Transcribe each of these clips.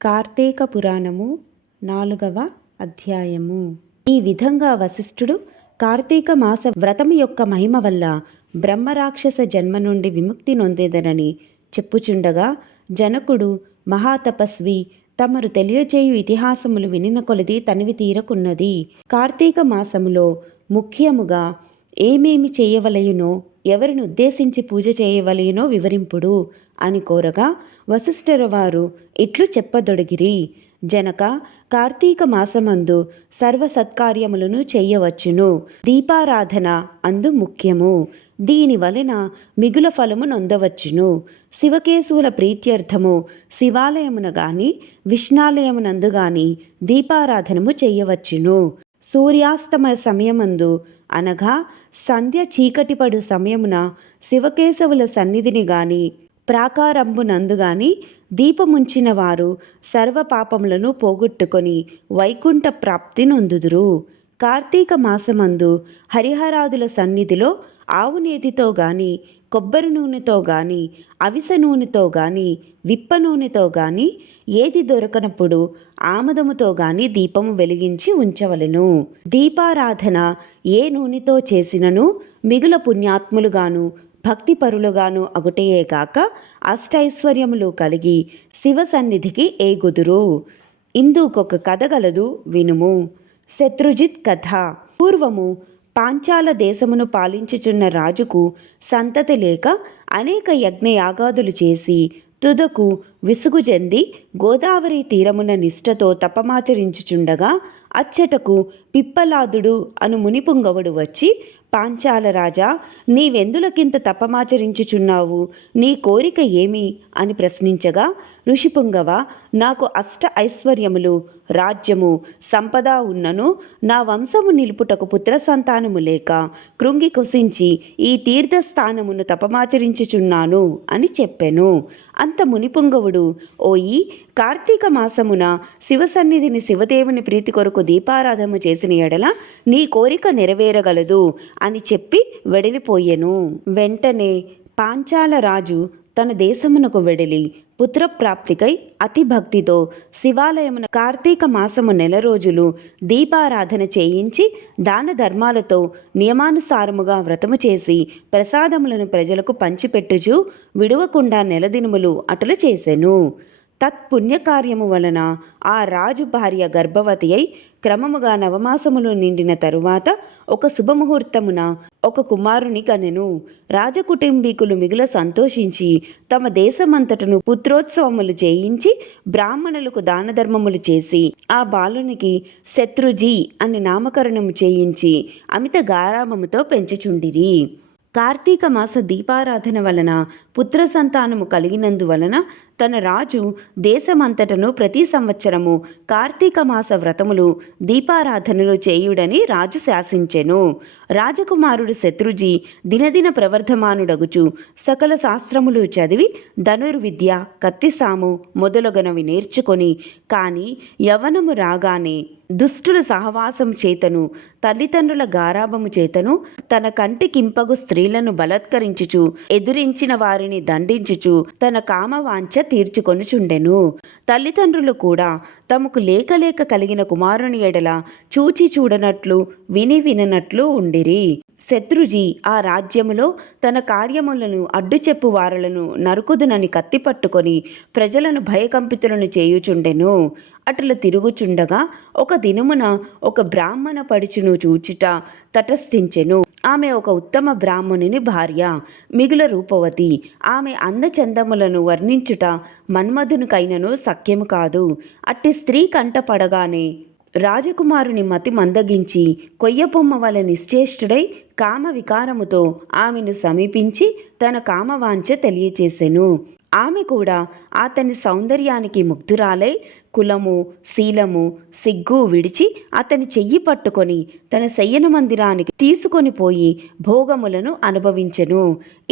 కార్తీక పురాణము 4వ అధ్యాయము. ఈ విధంగా వశిష్ఠుడు కార్తీక మాస వ్రతము యొక్క మహిమ వల్ల బ్రహ్మరాక్షస జన్మ నుండి విముక్తి నొందేదనని చెప్పుచుండగా, జనకుడు మహాతపస్వి తమరు తెలియచేయు ఇతిహాసములు వినిన కొలది తనివి తీరకున్నది. కార్తీక మాసములో ముఖ్యముగా ఏమేమి చేయవలయునో, ఎవరిని ఉద్దేశించి పూజ చేయవలయునో వివరింపుడు అని కోరగా, వశిష్ఠుల వారు ఇట్లు చెప్పదొడిగిరి. జనక, కార్తీక మాసమందు సర్వ సత్కార్యములను చేయవచ్చును. దీపారాధన అందు ముఖ్యము. దీని వలన మిగుల ఫలము నొందవచ్చును. శివకేశవుల ప్రీత్యర్థము శివాలయమున గాని విష్ణాలయమునందు గాని దీపారాధనము చేయవచ్చును. సూర్యాస్తమయ సమయమందు అనగా సంధ్య చీకటిపడు సమయమున శివకేశవుల సన్నిధిని గాని ప్రాకారంబునందు గాని దీపముంచిన వారు సర్వ పాపములను పోగొట్టుకొని వైకుంఠ ప్రాప్తి నొందుదురు. కార్తీక మాసమందు హరిహరాదుల సన్నిధిలో ఆవు నేతితో గాని కొబ్బరి నూనెతో గాని అవిసె నూనెతో గాని విప్ప నూనెతో గాని ఏది దొరకనప్పుడు ఆమదముతో గాని దీపము వెలిగించి ఉంచవలెను. దీపారాధన ఏ నూనెతో చేసినను మిగుల పుణ్యాత్ములుగాను భక్తిపరులుగాను అగుటయే కాక అష్టైశ్వర్యములు కలిగి శివ సన్నిధికి ఏగుదురు. ఇందుకొక కథ గలదు, వినుము. శత్రుజిత్ కథ. పూర్వము పాంచాల దేశమును పాలించుచున్న రాజుకు సంతతి లేక అనేక యజ్ఞయాగాదులు చేసి తుదకు విసుగు చెంది గోదావరి తీరమున నిష్ఠతో తపమాచరించుచుండగా అచ్చటకు పిప్పలాదుడు అను మునిపుంగవుడు వచ్చి, పాంచాల రాజా, నీవెందులకింత తపమాచరించుచున్నావు? నీ కోరిక ఏమి అని ప్రశ్నించగా, ఋషిపుంగవ, నాకు అష్ట ఐశ్వర్యములు రాజ్యము సంపద ఉన్నను నా వంశము నిలుపుటకు పుత్ర సంతానము లేక కృంగి కుసించి ఈ తీర్థస్థానమును తపమాచరించుచున్నాను అని చెప్పెను. అంత మునిపుంగవుడు, ఓయి, కార్తీక మాసమున శివసన్నిధిని శివదేవుని ప్రీతి కొరకు దీపారాధము చేసిన ఎడల నీ కోరిక నెరవేరగలదు అని చెప్పి వెడలిపోయెను. వెంటనే పాంచాల రాజు తన దేశమునకు వెడలి పుత్రప్రాప్తికై అతి భక్తితో శివాలయమున కార్తీక మాసము 1 రోజులు దీపారాధన చేయించి దాన ధర్మాలతో నియమానుసారముగా వ్రతము చేసి ప్రసాదములను ప్రజలకు పంచిపెట్టుచు విడువకుండా 1 దినములు అటులు చేసెను. తత్పుణ్యకార్యము వలన ఆ రాజు భార్య గర్భవతి అయి క్రమముగా 9 మాసములు నిండిన తరువాత ఒక శుభముహూర్తమున ఒక కుమారుని కనెను. రాజకుటుంబీకులు మిగుల సంతోషించి తమ దేశమంతటను పుత్రోత్సవములు చేయించి బ్రాహ్మణులకు దానధర్మములు చేసి ఆ బాలునికి శత్రుజీ అని నామకరణము చేయించి అమిత గారామముతో పెంచుచుండిరి. కార్తీక మాస దీపారాధన వలన పుత్ర సంతానము కలిగినందువలన తన రాజు దేశమంతటను ప్రతి సంవత్సరము కార్తీక మాస వ్రతములు దీపారాధనలు చేయుడని రాజు శాసించెను. రాజకుమారుడు శత్రుజీ దినదిన ప్రవర్ధమానుడగుచు సకల శాస్త్రములు చదివి ధనుర్విద్య, కత్తిసాము మొదలగునవి నేర్చుకొని, కానీ యవ్వనము రాగానే దుష్టుల సహవాసం చేతను తల్లిదండ్రుల గారాభము చేతను తన కంటికింపగు స్త్రీలను బలత్కరించుచు ఎదురించిన వారిని దండించుచు తన కామవాంఛ తీర్చుకొనుచుండెను. తల్లిదండ్రులు కూడా తమకు లేక లేక కలిగిన కుమారుని ఎడల చూచి చూడనట్లు విని విననట్లు ఉండిరి. శత్రుజీ ఆ రాజ్యములో తన కార్యములను అడ్డుచెప్పు వారలను నరుకుదునని కత్తిపట్టుకొని ప్రజలను భయకంపితులను చేయుచుండెను. అట్లా తిరుగుచుండగా ఒక దినమున ఒక బ్రాహ్మణ పడుచును చూచుట తటస్థించెను. ఆమె ఒక ఉత్తమ బ్రాహ్మణుని భార్య, మిగుల రూపవతి. ఆమె అందచందములను వర్ణించుట మన్మధునికైనను సఖ్యము కాదు. అట్టి స్త్రీ కంటపడగానే రాజకుమారుని మతి మందగించి కొయ్యబొమ్మ వలె నిశ్చేష్టుడై కామ వికారముతో ఆమెను సమీపించి తన కామవాంఛ తెలియచేసెను. ఆమె కూడా అతని సౌందర్యానికి ముగ్ధురాలై కులము, శీలము, సిగ్గు విడిచి అతని చెయ్యి పట్టుకొని తన శయన మందిరానికి తీసుకొని పోయి భోగములను అనుభవించెను.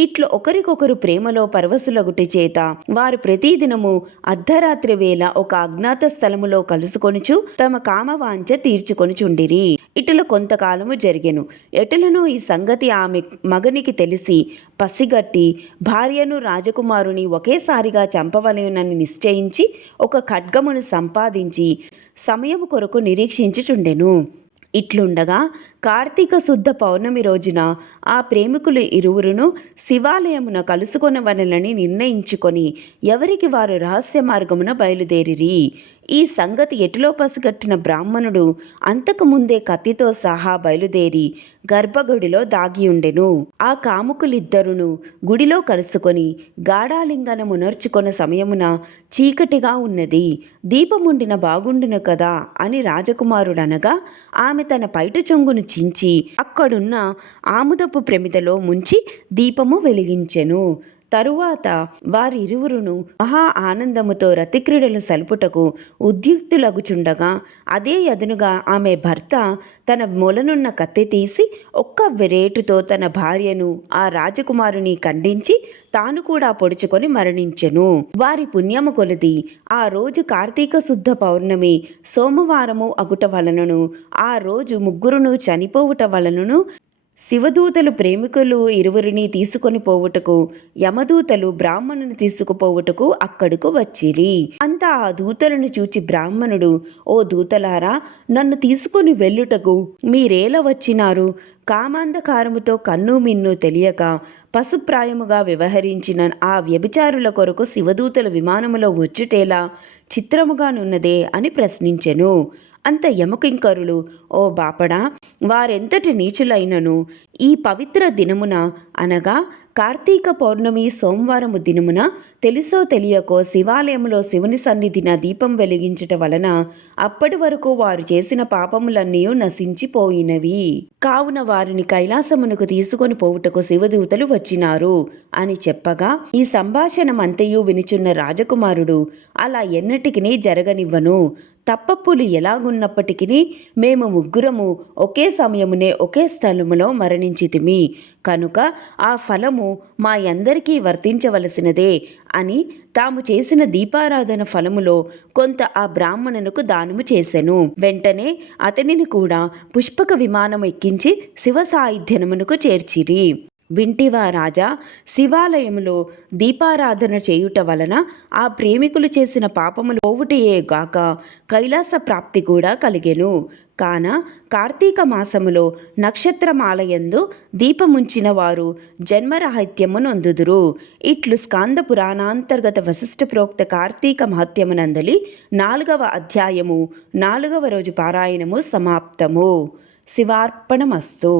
ఇట్లు ఒకరికొకరు ప్రేమలో పరవశులగుటి చేత వారు ప్రతిదినము అర్ధరాత్రి వేళ ఒక అజ్ఞాత స్థలములో కలుసుకొనుచు తమ కామవాంఛ తీర్చుకొనుచుండిరి. ఇటుల కొంతకాలము జరిగెను. ఎటులను ఈ సంగతి ఆమె మగనికి తెలిసి పసిగట్టి భార్యను రాజకుమారుని ఒకేసారిగా చంపవలెనని నిశ్చయించి ఒక ఖడ్గమును సంపాదించి సమయము కొరకు నిరీక్షించుచుండెను. ఇట్లుండగా కార్తీక శుద్ధ పౌర్ణమి రోజున ఆ ప్రేమికులు ఇరువురును శివాలయమున కలుసుకొనవలెనని నిర్ణయించుకొని ఎవరికి వారు రహస్య మార్గమున బయలుదేరిరి. ఈ సంగతి ఎటులో పసిగట్టిన బ్రాహ్మణుడు అంతకుముందే కత్తితో సహా బయలుదేరి గర్భగుడిలో దాగియుండెను. ఆ కాముకులిద్దరును గుడిలో కలుసుకొని గాఢాలింగనమునర్చుకొన్న సమయమున చీకటిగా ఉన్నది. దీపముండిన బాగుండును కదా అని రాజకుమారుడనగా ఆమె తన పైట చెంగును చించి అక్కడున్న ఆముదపు ప్రమిదలో ముంచి దీపము వెలిగించెను. తరువాత వారిరువురును మహా ఆనందముతో రతిక్రీడలు సలుపుటకు ఉద్యుక్తులగుచుండగా అదే యదునుగా ఆమె భర్త తన మొలనున్న కత్తి తీసి ఒక్క వెరేటుతో తన భార్యను ఆ రాజకుమారుని ఖండించి తాను కూడా పొడుచుకొని మరణించెను. వారి పుణ్యము కొలది ఆ రోజు కార్తీక శుద్ధ పౌర్ణమి సోమవారము అగుట వలనను ఆ రోజు ముగ్గురును చనిపోవుట వలనను శివదూతలు ప్రేమికులు ఇరువురిని తీసుకొని పోవుటకు యమదూతలు బ్రాహ్మణుని తీసుకుపోవుటకు అక్కడకు వచ్చిరి. అంతా ఆ దూతలను చూచి బ్రాహ్మణుడు, ఓ దూతలారా, నన్ను తీసుకొని వెళ్ళుటకు మీరేలా వచ్చినారు? కామాంధకారముతో కన్ను మిన్ను తెలియక పశుప్రాయముగా వ్యవహరించిన ఆ వ్యభిచారుల కొరకు శివదూతల విమానములో వచ్చుటేలా చిత్రముగానున్నదే అని ప్రశ్నించెను. అంత యమకింకరులు, ఓ బాపడా, వారెంతటి నీచులైనను ఈ పవిత్ర దినమున అనగా కార్తీక పౌర్ణమి సోమవారము దినమున తెలుసో తెలియకో శివాలయంలో శివుని సన్నిధిన దీపం వెలిగించుట వలన అప్పటి వరకు వారు చేసిన పాపములన్నీ నశించిపోయినవి. కావున వారిని కైలాసమునకు తీసుకొని పోవుటకు శివదూతలు వచ్చినారు అని చెప్పగా ఈ సంభాషణమంతయు వినుచున్న రాజకుమారుడు, అలా ఎన్నటికి జరగనివ్వను. తప్పప్పులు ఎలాగున్నప్పటికీ మేము ముగ్గురము ఒకే సమయమునే ఒకే స్థలములో మరణించితిమి కనుక ఆ ఫలము మా అందరికీ వర్తించవలసినదే అని తాము చేసిన దీపారాధన ఫలములో కొంత ఆ బ్రాహ్మణునకు దానము చేసెను. వెంటనే అతనిని కూడా పుష్పక విమానం ఎక్కించి శివ సాయుధ్యమునకు చేర్చిరి. వింటివా రాజా, శివాలయములో దీపారాధన చేయుట వలన ఆ ప్రేమికులు చేసిన పాపములు పోవుటయే గాక కైలాస ప్రాప్తి కూడా కలిగెను. కాన కార్తీక మాసములో నక్షత్రమాలయందు దీపముంచిన వారు జన్మరాహిత్యము నొందుదురు. ఇట్లు స్కాంద పురాణాంతర్గత వశిష్ఠ ప్రోక్త కార్తీక మహత్యమునందలి 4వ అధ్యాయము 4వ రోజు పారాయణము సమాప్తము. శివార్పణమస్తు.